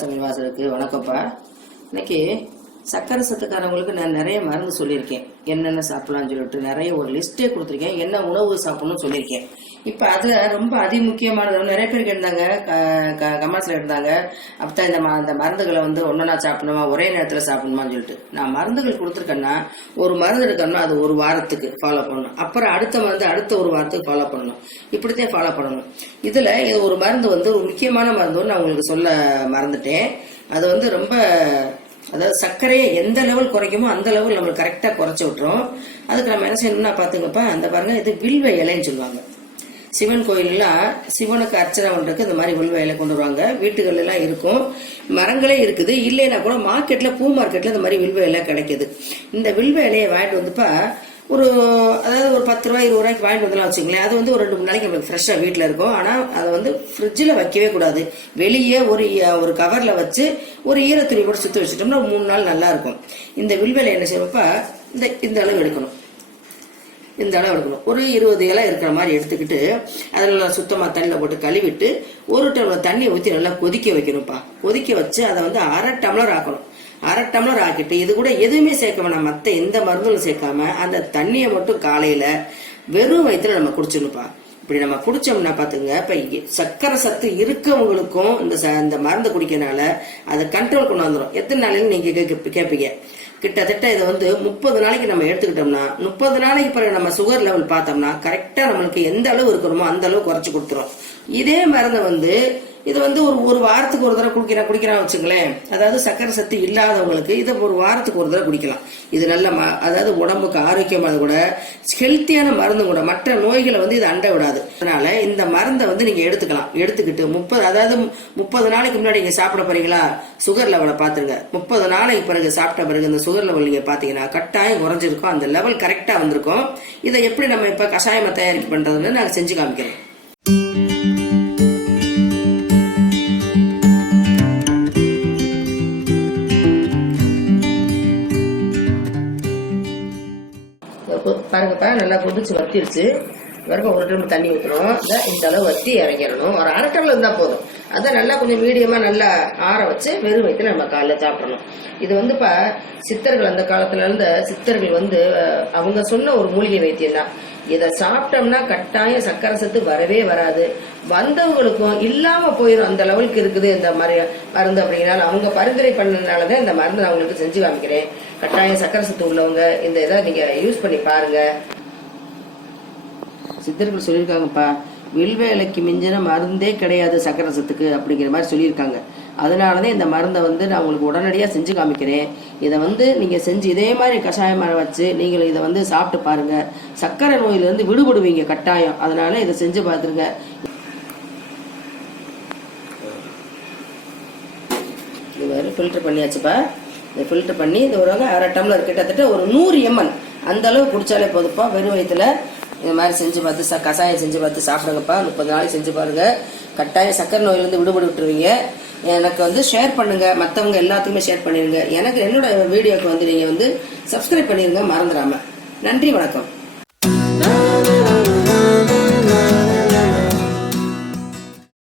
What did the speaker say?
சமையல் வாசலுக்கு வணக்கம்ப்பா. இன்னைக்கு சக்கரை சத்துக்காரவங்களுக்கு நான் நிறைய மருந்து சொல்லியிருக்கேன். என்னென்ன சாப்பிடலாம்னு சொல்லிட்டு நிறைய ஒரு லிஸ்ட்டே கொடுத்துருக்கேன். என்ன உணவு சாப்பிடணும்னு சொல்லியிருக்கேன். இப்போ அதில் ரொம்ப அதிமுக்கியமானது. நிறைய பேர் இருந்தாங்க கமெண்ட்ஸில் இருந்தாங்க. அப்போ இந்த ம- அந்த மருந்துகளை வந்து ஒன்றா சாப்பிடணுமா ஒரே நேரத்தில் சாப்பிடணுமான்னு சொல்லிட்டு. நான் மருந்துகள் கொடுத்துருக்கேன்னா ஒரு மருந்து எடுக்கணும்னா அது ஒரு வாரத்துக்கு ஃபாலோ பண்ணணும். அப்புறம் அடுத்த மருந்து அடுத்த ஒரு வாரத்துக்கு ஃபாலோ பண்ணணும். இப்படித்தான் ஃபாலோ பண்ணணும். இதில் இது ஒரு மருந்து வந்து ஒரு முக்கியமான மருந்து நான் உங்களுக்கு சொல்ல மறந்துட்டேன். அது வந்து ரொம்ப அதாவது சர்க்கரையை எந்த லெவல் குறைக்குமோ அந்த லெவல் நம்மளுக்கு கரெக்டாக குறைச்சி விட்றோம் அதுக்கு நம்ம என்ன செய்யணும்னா பார்த்துங்கப்பா அந்த பாருங்க இது வில்வ இலைன்னு சொல்லுவாங்க. சிவன் கோயிலெல்லாம் சிவனுக்கு அர்ச்சனை பண்ணுறதுக்கு இந்த மாதிரி வில்வ இலை கொண்டு வருவாங்க. வீட்டுகள்லாம் இருக்கும். மரங்களே இருக்குது. இல்லைன்னா கூட மார்க்கெட்டில் பூ மார்க்கெட்டில் இந்த மாதிரி வில்வ இலை கிடைக்குது. இந்த வில்வ இலையை வாங்கிட்டு வந்துப்பா ஒரு அதாவது ஒரு பத்து ரூபாய் இருபது ரூபாய்க்கு வாங்கிட்டு வந்தலாம் வச்சுங்களேன் அது வந்து ஒரு ரெண்டு மூணு நாளைக்கு நம்மளுக்கு ஃப்ரெஷ்ஷாக வீட்டில் இருக்கும். ஆனால் அதை வந்து ஃப்ரிட்ஜில் வைக்கவே கூடாது. வெளியே ஒரு ஒரு கவரில் வச்சு ஒரு ஈரத்துணி கூட சுற்றி வச்சுட்டோம்னா மூணு நாள் நல்லா இருக்கும். இந்த வில்வெளி என்ன செய்யப்பா இந்த இந்த அளவு எடுக்கணும். இந்த அளவு எடுக்கணும். ஒரு இருபது இலை இருக்கிற மாதிரி எடுத்துக்கிட்டு அதில் நல்லா சுத்தமாக தண்ணியில் போட்டு கழுவிட்டு ஒரு டம்ளர் தண்ணியை ஊற்றி நல்லா கொதிக்க வைக்கணும்ப்பா. கொதிக்க வச்சு அதை வந்து அரை டம்ளர் ஆக்கணும். அரை டம்ளர் ஆக்கிட்டு இது கூட எதுவுமே சேர்க்க வேணாம். மற்ற எந்த மருந்தும் சேர்க்காம அந்த தண்ணியை மட்டும் காலையில வெறும் வயிற்றுல நம்ம குடிச்சிருப்பா இப்படி நம்ம குடிச்சோம்னா பாத்துங்க இப்ப சர்க்கரை சக்கரை சத்து இருக்கவங்களுக்கும் இந்த ச- இந்த மருந்து குடிக்கனால அதை கண்ட்ரோல் கொண்டு வந்துடும் எத்தனை நாளைக்கு நீங்க கேட்பீங்க கிட்டத்தட்ட இதை வந்து முப்பது நாளைக்கு நம்ம எடுத்துக்கிட்டோம்னா முப்பது நாளைக்கு பிறகு நம்ம சுகர் லெவல் பார்த்தோம்னா கரெக்டா நம்மளுக்கு எந்த அளவு இருக்கிறோமோ அந்த அளவு குறைச்சு கொடுத்துரும். இதே மருந்தை வந்து இது வந்து ஒரு ஒரு வாரத்துக்கு ஒரு தடவை குடிக்கிற குடிக்கிறான் வச்சுங்களேன் அதாவது சக்கரை சத்து இல்லாதவங்களுக்கு இதை ஒரு வாரத்துக்கு ஒரு தடவை குடிக்கலாம். இது நல்ல ம- அதாவது உடம்புக்கு ஆரோக்கியமானது கூட ஹெல்த்தியான மருந்து கூட மற்ற நோய்களை வந்து இது அண்டை விடாது. அதனால இந்த மருந்தை வந்து நீங்கள் எடுத்துக்கலாம். எடுத்துக்கிட்டு முப்பது அதாவது முப்பது நாளைக்கு முன்னாடி நீங்கள் சாப்பிட போறீங்களா? சுகர் லெவலை பார்த்துருங்க. முப்பது நாளைக்கு பிறகு சாப்பிட்ட பிறகு இந்த சுகர் லெவல் நீங்கள் பார்த்தீங்கன்னா கட்டாயம் குறைஞ்சிருக்கும். அந்த லெவல் கரெக்டாக வந்திருக்கும். இதை எப்படி நம்ம இப்போ கஷாயமாக தயாரிக்க பண்ணுறதுன்னு நாங்கள் செஞ்சு காமிக்கிறோம். கொ- நல்லா கொதிச்சு வத்திருச்சு. வரைக்கும் ஒரு டம்ளர் தண்ணி ஊற்றணும் இந்த அளவு வத்தி இறங்கிடணும். ஒரு அரை டம்ளர் இருந்தால் போதும். அதை நல்லா கொஞ்சம் மீடியமாக நல்லா ஆற வச்சு வெறும் வைத்து நம்ம காலைல சாப்பிடணும். இது வந்து இப்போ சித்தர்கள் அந்த காலத்துலேருந்து சித்தர்கள் வந்து அவங்க சொன்ன ஒரு மூலிகை வைத்தியம் தான் இதை சாப்பிட்டோம்னா கட்டாயம் சக்கரை சத்து வரவே வராது. வந்தவங்களுக்கும் இல்லாம போயிடும் அந்த லெவலுக்கு இருக்குது இந்த மாதிரி மருந்து அப்படிங்கிறனால அவங்க பரிந்துரை பண்ணதுனாலதான் இந்த மருந்து நான் உங்களுக்கு செஞ்சு காமிக்கிறேன். கட்டாயம் சக்கரை சத்து உள்ளவங்க இந்த இதை நீங்க யூஸ் பண்ணி பாருங்க. சித்தர்கள் சொல்லியிருக்காங்கப்பா வில்வேலைக்கு மிஞ்சின மருந்தே கிடையாது சக்கரை சத்துக்கு அப்படிங்கிற மாதிரி சொல்லியிருக்காங்க. அதனால தான் இந்த மருந்தை வந்து நான் உங்களுக்கு உடனடியாக செஞ்சு காமிக்கிறேன். இதை வந்து நீங்கள் செஞ்சு இதே மாதிரி கஷாயமாக வச்சு நீங்கள் இதை வந்து சாப்பிட்டு பாருங்கள் சர்க்கரை நோயிலேருந்து விடுபடுவீங்க கட்டாயம். அதனால் இதை செஞ்சு பார்த்துருங்க இது மாதிரி ஃபில்டர் பண்ணியாச்சுப்பா. இதை ஃபில்டர் பண்ணி இந்த ஒரு அரை டம்ளர் கிட்டத்தட்ட ஒரு நூறு எம்எல் அந்த அளவு குடிச்சாலே போதுப்பா. வெறும் வயிற்றுல இது மாதிரி செஞ்சு பார்த்து ச கஷாயம் செஞ்சு பார்த்து சாப்பிடுங்கப்பா. முப்பது நாளைக்கு செஞ்சு பாருங்க. கட்டாயம் சக்கரை நோயிலேருந்து விடுபட்டு விட்டுருவீங்க. எனக்கு வந்து ஷேர் பண்ணுங்கள் மற்றவங்க எல்லாத்துக்குமே ஷேர் பண்ணிடுங்க எனக்கு என்னோட வீடியோக்கு வந்து நீங்கள் வந்து சப்ஸ்கிரைப் பண்ணிடுங்க மறந்துடாமல் நன்றி வணக்கம்.